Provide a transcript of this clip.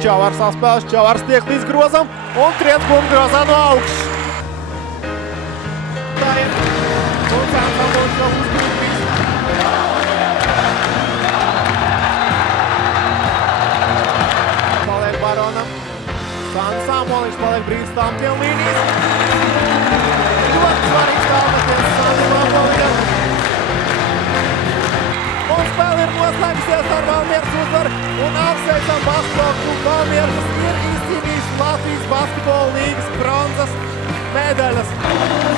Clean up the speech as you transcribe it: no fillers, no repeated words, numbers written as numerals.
Čavars saspēles, Čavars tiek līdz grozam un Trieckungs grozā no augšas. Tā ir. Un Samuolis jau uzgrūt visu. Paliek Baronam. Samuolis paliek brīvs tām pie līnijas. Ļoti svarīgs tālmeties Samuolim. Un spēle ir noslēgusies ar Valmieras uzvaru un apsveicam basketbolu klubu Valmieras ir izcīnījis Latvijas basketbola līgas bronzas medaļas.